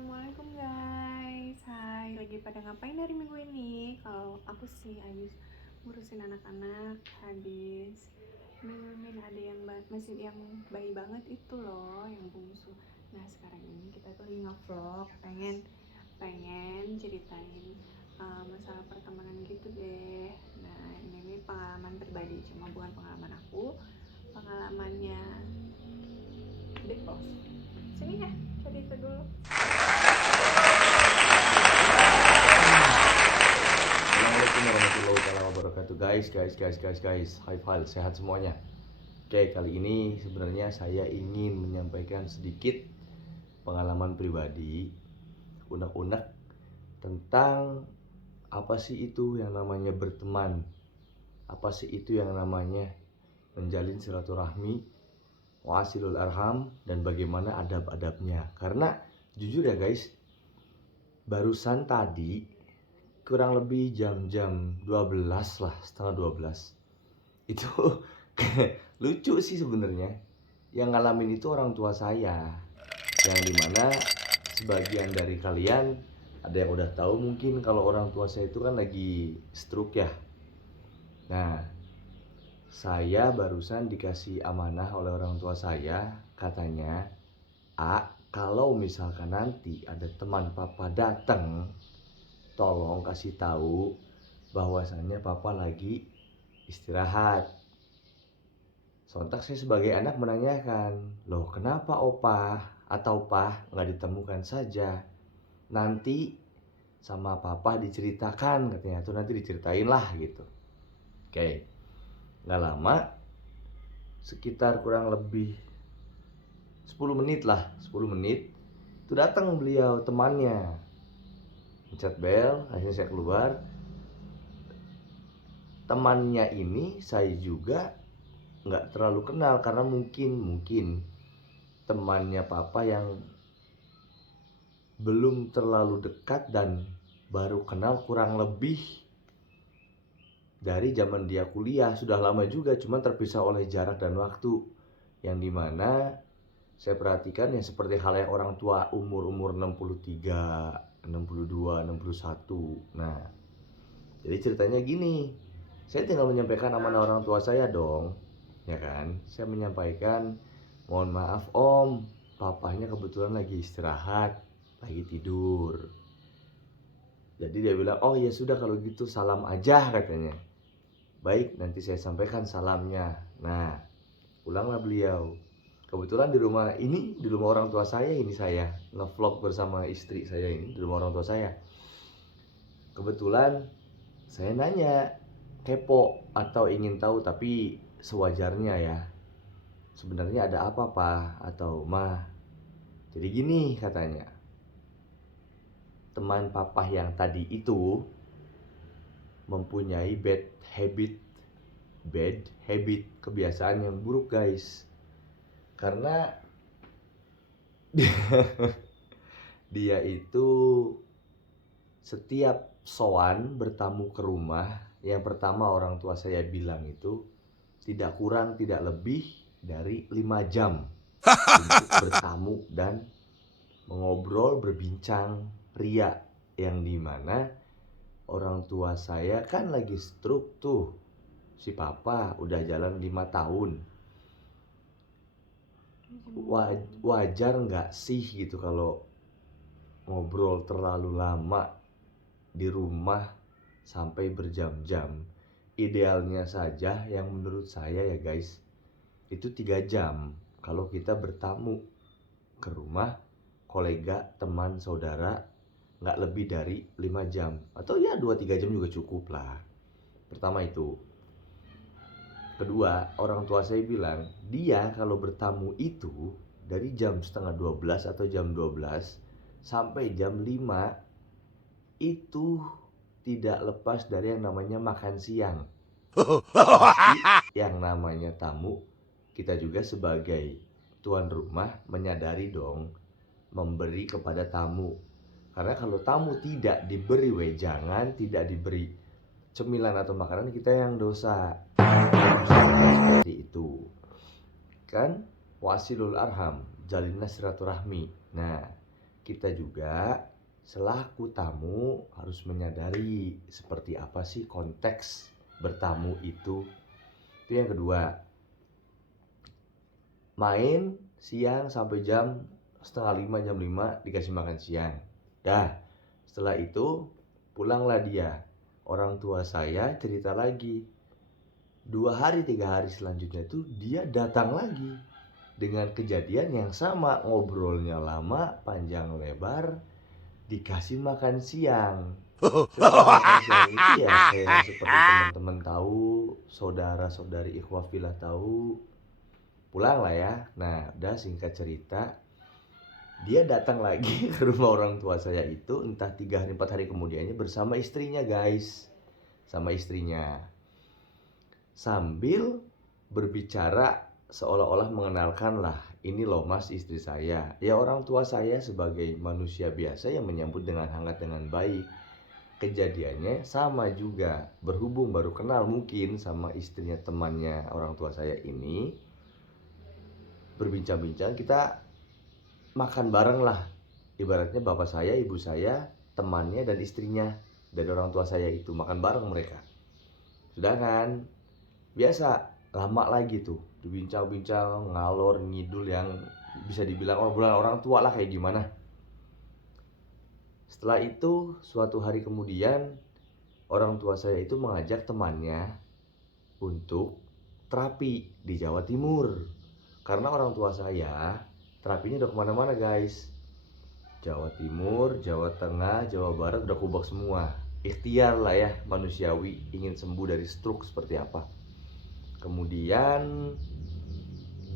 Assalamualaikum guys. Hai, lagi pada ngapain hari minggu ini? Kalau aku sih habis ngurusin anak-anak, habis mimin ada yang masih yang bayi banget itu loh, yang bungsu. Nah, sekarang ini kita tuh lagi nge-vlog, pengen pengen ceritain masalah pertemanan gitu deh. Nah, ini pengalaman pribadi, cuma bukan pengalaman aku, pengalamannya Big Boss. Sini ya, cerita dulu. Assalamualaikum warahmatullahi wabarakatuh guys. Hai Fal, sehat semuanya. Oke, kali ini sebenarnya saya ingin menyampaikan sedikit pengalaman pribadi, unek-unek tentang apa sih itu yang namanya berteman, apa sih itu yang namanya menjalin silaturahmi, wasilul arham, dan bagaimana adab-adabnya. Karena jujur ya guys, barusan tadi kurang lebih jam 12 lah, setengah 12 itu lucu sih sebenarnya. Yang ngalamin itu orang tua saya, yang dimana sebagian dari kalian ada yang udah tahu mungkin kalau orang tua saya itu kan lagi stroke ya. Nah, saya barusan dikasih amanah oleh orang tua saya, katanya, kalau misalkan nanti ada teman papa datang, tolong kasih tahu bahwasannya papa lagi istirahat. Sontak saya sebagai anak menanyakan, loh kenapa opa atau pah nggak ditemukan saja? Nanti sama papa diceritakan katanya, tuh nanti diceritain lah gitu. Oke, nggak lama, sekitar kurang lebih 10 menit lah, 10 menit itu datang beliau temannya, pencet bel, akhirnya saya keluar. Temannya ini saya juga nggak terlalu kenal karena mungkin temannya papa yang belum terlalu dekat dan baru kenal kurang lebih dari zaman dia kuliah. Sudah lama juga, cuma terpisah oleh jarak dan waktu, yang dimana saya perhatikan ya seperti hal yang orang tua umur 63, 62, 61. Nah, jadi ceritanya gini, saya tinggal menyampaikan amanah orang tua saya dong, ya kan. Saya menyampaikan, mohon maaf om, papahnya kebetulan lagi istirahat, lagi tidur. Jadi dia bilang, oh ya sudah kalau gitu salam aja katanya. Baik, nanti saya sampaikan salamnya. Nah, pulanglah beliau. Kebetulan di rumah orang tua saya ini, saya ngevlog bersama istri saya ini di rumah orang tua saya. Kebetulan saya nanya, kepo atau ingin tahu, tapi sewajarnya ya. Sebenarnya ada apa pak atau mah? Jadi gini katanya, teman papa yang tadi itu mempunyai bad habit, kebiasaan yang buruk guys. Karena dia itu setiap sowan bertamu ke rumah, yang pertama orang tua saya bilang itu tidak kurang tidak lebih dari 5 jam untuk bertamu dan mengobrol, berbincang ria, yang dimana orang tua saya kan lagi stroke tuh, si papa udah jalan 5 tahun. Wajar nggak sih gitu kalau ngobrol terlalu lama di rumah sampai berjam-jam? Idealnya saja yang menurut saya ya guys, itu 3 jam kalau kita bertamu ke rumah kolega, teman, saudara, nggak lebih dari 5 jam. Atau ya 2-3 jam juga cukup lah. Pertama itu. Kedua, orang tua saya bilang, dia kalau bertamu itu dari jam setengah 12 atau jam 12 sampai jam 5 itu tidak lepas dari yang namanya makan siang. Pasti yang namanya tamu, kita juga sebagai tuan rumah menyadari dong memberi kepada tamu. Karena kalau tamu tidak diberi wejangan, tidak diberi cemilan atau makanan, kita yang dosa. Seperti itu kan, wasilul arham, jalinlah silaturahmi. Nah, kita juga selaku tamu harus menyadari seperti apa sih konteks bertamu itu. Itu yang kedua. Main siang sampai jam setengah 5, jam 5 dikasih makan siang. Dah, setelah itu pulanglah dia. Orang tua saya cerita lagi. 2 hari 3 hari selanjutnya itu dia datang lagi dengan kejadian yang sama, ngobrolnya lama, panjang lebar, dikasih makan siang. Setelah makan siang itu ya kayak seperti teman-teman tahu, saudara-saudari ikhwah fillah tahu, pulang lah ya. Nah, udah singkat cerita, dia datang lagi ke rumah orang tua saya itu entah 3 hari 4 hari kemudiannya bersama istrinya guys, sama istrinya, sambil berbicara seolah-olah mengenalkan lah, ini loh mas istri saya. Ya orang tua saya sebagai manusia biasa yang menyambut dengan hangat dengan baik. Kejadiannya sama juga, berhubung baru kenal mungkin sama istrinya temannya orang tua saya ini, berbincang-bincang, kita makan bareng lah. Ibaratnya bapak saya, ibu saya, temannya dan istrinya dan orang tua saya itu makan bareng mereka. Sudah kan? Biasa, lama lagi tuh dibincang-bincang ngalor ngidul yang bisa dibilang obrolan orang tua lah kayak gimana. Setelah itu suatu hari kemudian orang tua saya itu mengajak temannya untuk terapi di Jawa Timur. Karena orang tua saya terapinya udah kemana-mana guys. Jawa Timur, Jawa Tengah, Jawa Barat udah kubak semua. Ikhtiar lah ya manusiawi ingin sembuh dari stroke seperti apa. Kemudian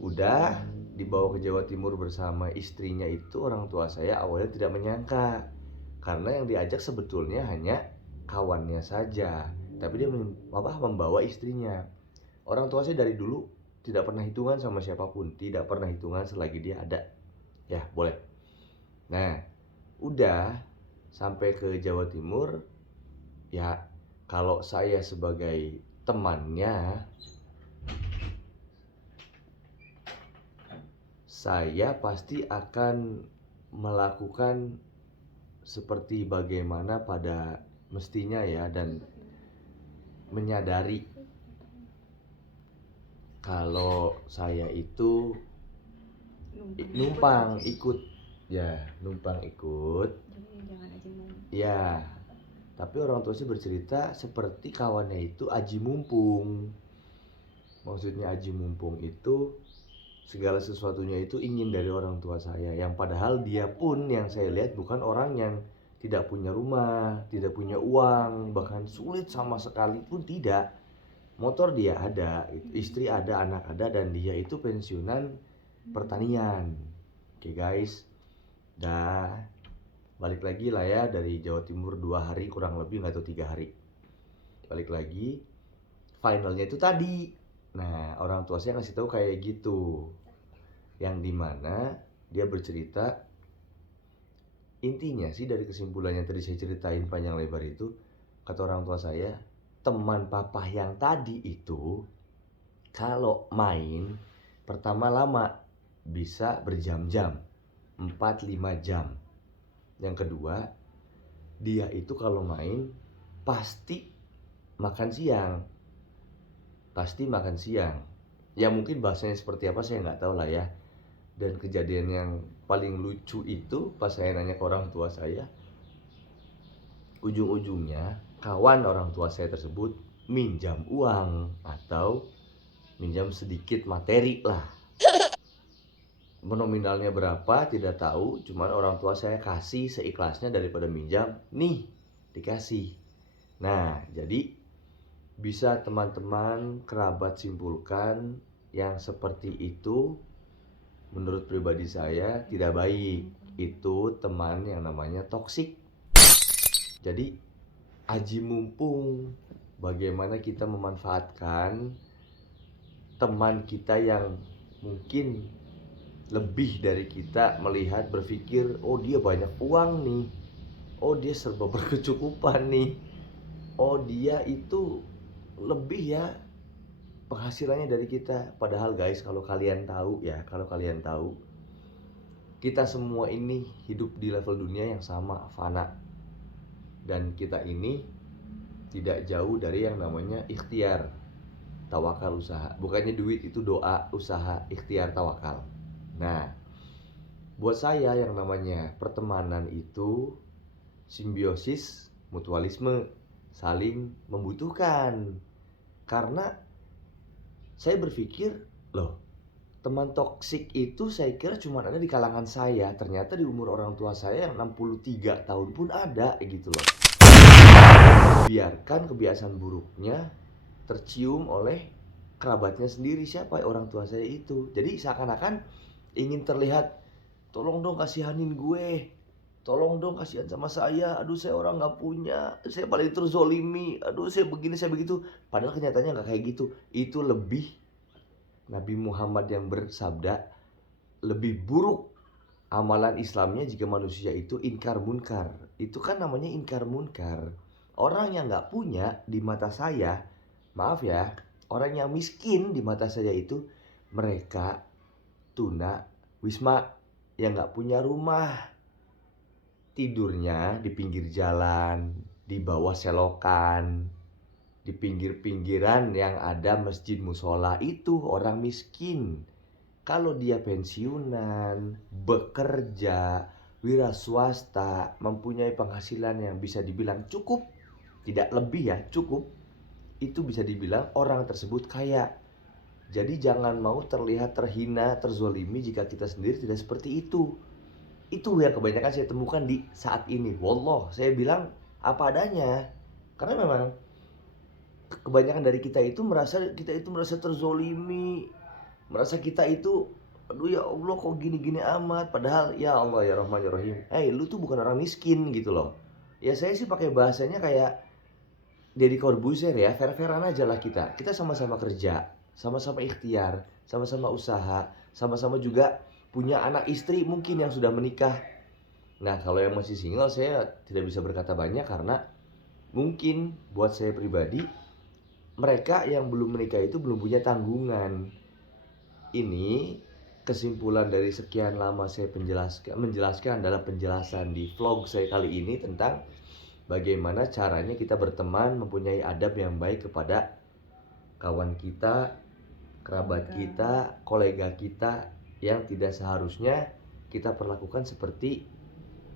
udah dibawa ke Jawa Timur bersama istrinya itu, orang tua saya awalnya tidak menyangka karena yang diajak sebetulnya hanya kawannya saja, tapi dia membawa istrinya. Orang tua saya dari dulu tidak pernah hitungan sama siapapun, tidak pernah hitungan selagi dia ada. Ya boleh. Nah udah sampai ke Jawa Timur, ya kalau saya sebagai temannya, saya pasti akan melakukan seperti bagaimana pada mestinya ya, dan menyadari kalau saya itu numpang ikut ya, numpang ikut ya. Tapi orang tua sih bercerita seperti kawannya itu aji mumpung. Maksudnya aji mumpung itu segala sesuatunya itu ingin dari orang tua saya, yang padahal dia pun yang saya lihat bukan orang yang tidak punya rumah, tidak punya uang, bahkan sulit sama sekali pun tidak. Motor dia ada, istri ada, anak ada, dan dia itu pensiunan pertanian. Oke guys, dah balik lagi lah ya dari Jawa Timur 2 hari kurang lebih, nggak tahu 3 hari. Balik lagi, finalnya itu tadi. Nah orang tua saya ngasih tahu kayak gitu, yang dimana dia bercerita, intinya sih dari kesimpulannya tadi saya ceritain panjang lebar itu, kata orang tua saya, teman papa yang tadi itu kalau main pertama lama, bisa berjam-jam, 4-5 jam. Yang kedua, dia itu kalau main pasti makan siang. Pasti makan siang. Ya mungkin bahasanya seperti apa saya nggak tahu lah ya. Dan kejadian yang paling lucu itu pas saya nanya ke orang tua saya, ujung-ujungnya kawan orang tua saya tersebut minjam uang atau minjam sedikit materi lah. Nominalnya berapa tidak tahu, cuman orang tua saya kasih seikhlasnya daripada minjam, nih dikasih. Nah jadi bisa teman-teman kerabat simpulkan yang seperti itu menurut pribadi saya tidak baik. Itu teman yang namanya toksik. Jadi aji mumpung, bagaimana kita memanfaatkan teman kita yang mungkin lebih dari kita, melihat berpikir, oh dia banyak uang nih, oh dia serba berkecukupan nih, oh dia itu lebih ya penghasilannya dari kita. Padahal guys, kalau kalian tahu ya, kalau kalian tahu Kita semua ini hidup di level dunia yang sama, fana. Dan kita ini tidak jauh dari yang namanya ikhtiar, tawakal, usaha. Bukannya duit itu doa, usaha, ikhtiar, tawakal. Nah, buat saya yang namanya pertemanan itu simbiosis, mutualisme, saling membutuhkan. Karena saya berpikir, loh, teman toksik itu saya kira cuma ada di kalangan saya. Ternyata di umur orang tua saya yang 63 tahun pun ada gitu loh. Biarkan kebiasaan buruknya tercium oleh kerabatnya sendiri. Siapa? Orang tua saya itu. Jadi seakan-akan ingin terlihat, tolong dong kasihanin gue, tolong dong kasihan sama saya, aduh saya orang gak punya, saya paling terzolimi, aduh saya begini, saya begitu. Padahal kenyataannya gak kayak gitu. Itu lebih, Nabi Muhammad yang bersabda, lebih buruk amalan Islamnya jika manusia itu inkar munkar. Itu kan namanya inkar munkar. Orang yang gak punya di mata saya, maaf ya, orang yang miskin di mata saya itu mereka tuna wisma, yang gak punya rumah, tidurnya di pinggir jalan, di bawah selokan, di pinggir-pinggiran yang ada masjid musola. Itu orang miskin. Kalau dia pensiunan, bekerja, wira swasta, mempunyai penghasilan yang bisa dibilang cukup, tidak lebih ya, cukup, itu bisa dibilang orang tersebut kaya. Jadi jangan mau terlihat terhina, terzolimi jika kita sendiri tidak seperti itu. Itu yang kebanyakan saya temukan di saat ini. Wallah, saya bilang apa adanya. Karena memang kebanyakan dari kita itu merasa terzolimi, merasa kita itu, aduh ya Allah kok gini-gini amat. Padahal ya Allah ya Rahman ya Rahim, lu tuh bukan orang miskin gitu loh. Ya saya sih pakai bahasanya kayak Deddy Corbuzier ya, fair-fairan aja lah kita. Kita sama-sama kerja, sama-sama ikhtiar, sama-sama usaha, sama-sama juga punya anak istri mungkin yang sudah menikah. Nah kalau yang masih single saya tidak bisa berkata banyak karena mungkin buat saya pribadi, mereka yang belum menikah itu belum punya tanggungan. Ini kesimpulan dari sekian lama saya menjelaskan dalam penjelasan di vlog saya kali ini tentang bagaimana caranya kita berteman, mempunyai adab yang baik kepada kawan kita, kerabat kita, kolega kita yang tidak seharusnya kita perlakukan seperti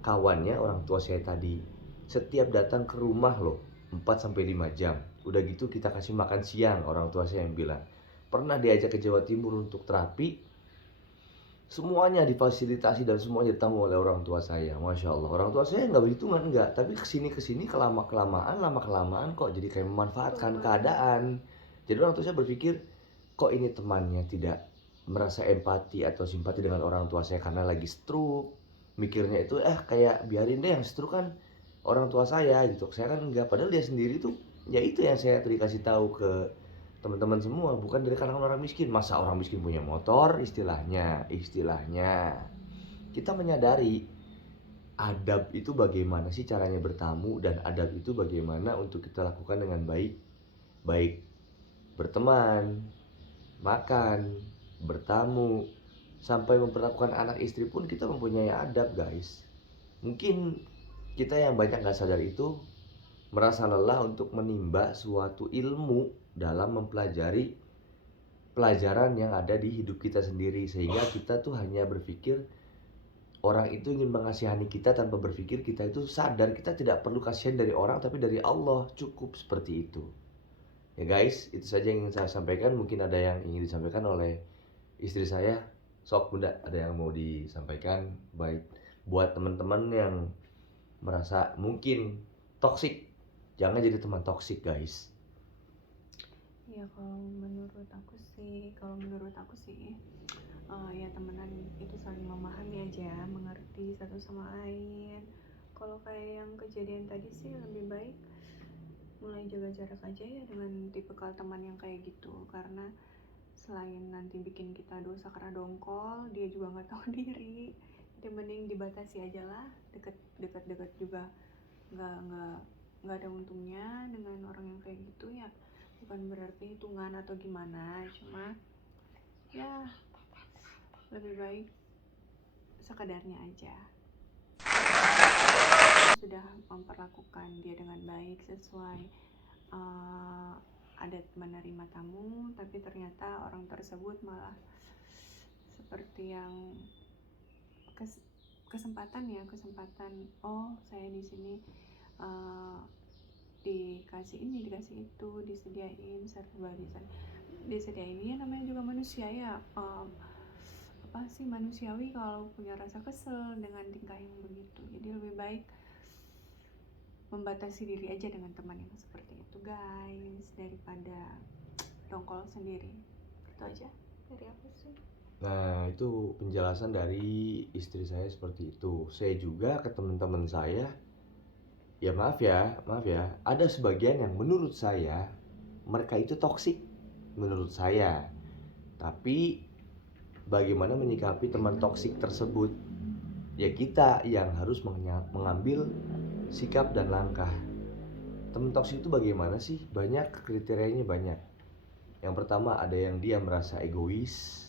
kawannya orang tua saya tadi. Setiap datang ke rumah loh, 4-5 jam. Udah gitu kita kasih makan siang, orang tua saya yang bilang. Pernah diajak ke Jawa Timur untuk terapi, semuanya difasilitasi dan semuanya ditanggung oleh orang tua saya. Masya Allah, orang tua saya nggak berhitungan, enggak. Tapi kesini lama kelamaan kok jadi kayak memanfaatkan keadaan. Jadi orang tua saya berpikir, kok ini temannya tidak merasa empati atau simpati dengan orang tua saya karena lagi stroke. Mikirnya itu kayak biarin deh yang stroke kan orang tua saya gitu. Saya kan enggak, padahal dia sendiri tuh ya itu yang saya tadi kasih tahu ke teman-teman semua, bukan dari kalangan orang miskin. Masa orang miskin punya motor? Istilahnya kita menyadari adab itu bagaimana sih caranya bertamu, dan adab itu bagaimana untuk kita lakukan dengan baik. Baik berteman, makan, bertamu, sampai memperlakukan anak istri pun kita mempunyai adab guys. Mungkin kita yang banyak gak sadar itu merasa lelah untuk menimba suatu ilmu dalam mempelajari pelajaran yang ada di hidup kita sendiri. Sehingga kita tuh hanya berpikir orang itu ingin mengasihani kita tanpa berpikir kita itu sadar kita tidak perlu kasihan dari orang tapi dari Allah. Cukup seperti itu. Ya guys, itu saja yang ingin saya sampaikan. Mungkin ada yang ingin disampaikan oleh istri saya. Sok bunda, ada yang mau disampaikan? Baik, buat teman-teman yang merasa mungkin toksik, jangan jadi teman toksik guys. Ya kalau menurut aku sih ya temenan itu saling memahami aja, mengerti satu sama lain. Kalau kayak yang kejadian tadi sih lebih baik mulai jaga jarak aja ya dengan tipikal teman yang kayak gitu, karena selain nanti bikin kita dosa karena dongkol, dia juga nggak tahu diri. Jadi mending dibatasi aja lah, deket juga nggak ada untungnya dengan orang yang kayak gitu ya. Bukan berarti hitungan atau gimana, cuma ya lebih baik sekadarnya aja. Sudah memperlakukan dia dengan baik sesuai adat menerima tamu, tapi ternyata orang tersebut malah seperti yang kesempatan, oh saya di sini dikasih ini dikasih itu, disediain serba disediain. Ya namanya juga manusia ya, apa sih, manusiawi kalau punya rasa kesel dengan tingkah yang begitu. Jadi lebih baik membatasi diri aja dengan teman yang seperti itu guys, daripada dongkol sendiri. Itu aja dari aku sih. Nah, itu penjelasan dari istri saya seperti itu. Saya juga ke teman-teman saya, ya maaf ya, ada sebagian yang menurut saya mereka itu toksik menurut saya. Tapi bagaimana menyikapi teman toksik tersebut? Ya kita yang harus mengambil sikap dan langkah. Teman toksik itu bagaimana sih? Banyak kriterianya, banyak. Yang pertama, ada yang dia merasa egois,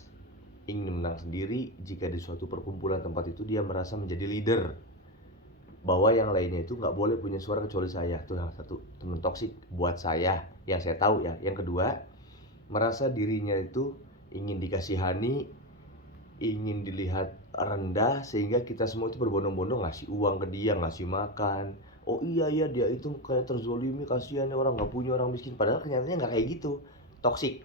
ingin menang sendiri. Jika di suatu perkumpulan tempat itu dia merasa menjadi leader, bahwa yang lainnya itu nggak boleh punya suara kecuali saya. Itu yang satu, teman toksik buat saya, yang saya tahu ya. Yang kedua, merasa dirinya itu ingin dikasihani, ingin dilihat rendah, sehingga kita semua itu berbondong-bondong ngasih uang ke dia, ngasih makan. Oh iya ya, dia itu kayak terzolimi, kasihan ya, orang nggak punya, orang miskin. Padahal kenyataannya nggak kayak gitu. Toksik.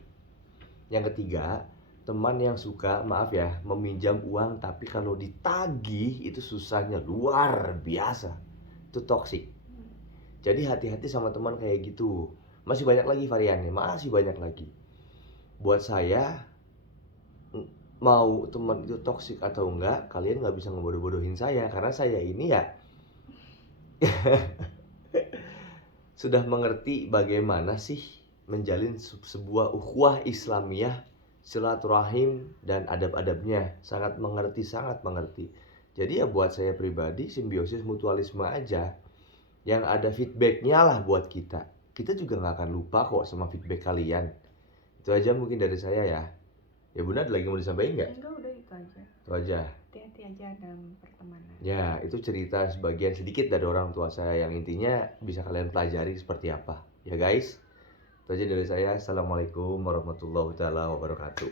Yang ketiga, teman yang suka, maaf ya, meminjam uang tapi kalau ditagih itu susahnya luar biasa. Itu toksik. Jadi hati-hati sama teman kayak gitu. Masih banyak lagi variannya, masih banyak lagi. Buat saya, mau teman itu toksik atau enggak, kalian nggak bisa ngebodoh-bodohin saya, karena saya ini ya sudah mengerti bagaimana sih menjalin sebuah ukhuwah Islamiyah, silaturahim dan adab-adabnya. Sangat mengerti. Jadi ya buat saya pribadi, simbiosis mutualisme aja. Yang ada feedbacknya lah buat kita. Kita juga nggak akan lupa kok sama feedback kalian. Itu aja mungkin dari saya ya. Ya Bunda, ada lagi mau disampaikan nggak? Enggak, udah itu aja. Itu aja. Hati-hati aja dalam pertemanan. Ya, itu cerita sebagian sedikit dari orang tua saya yang intinya bisa kalian pelajari seperti apa. Ya guys, itu aja dari saya. Assalamualaikum warahmatullahi wabarakatuh.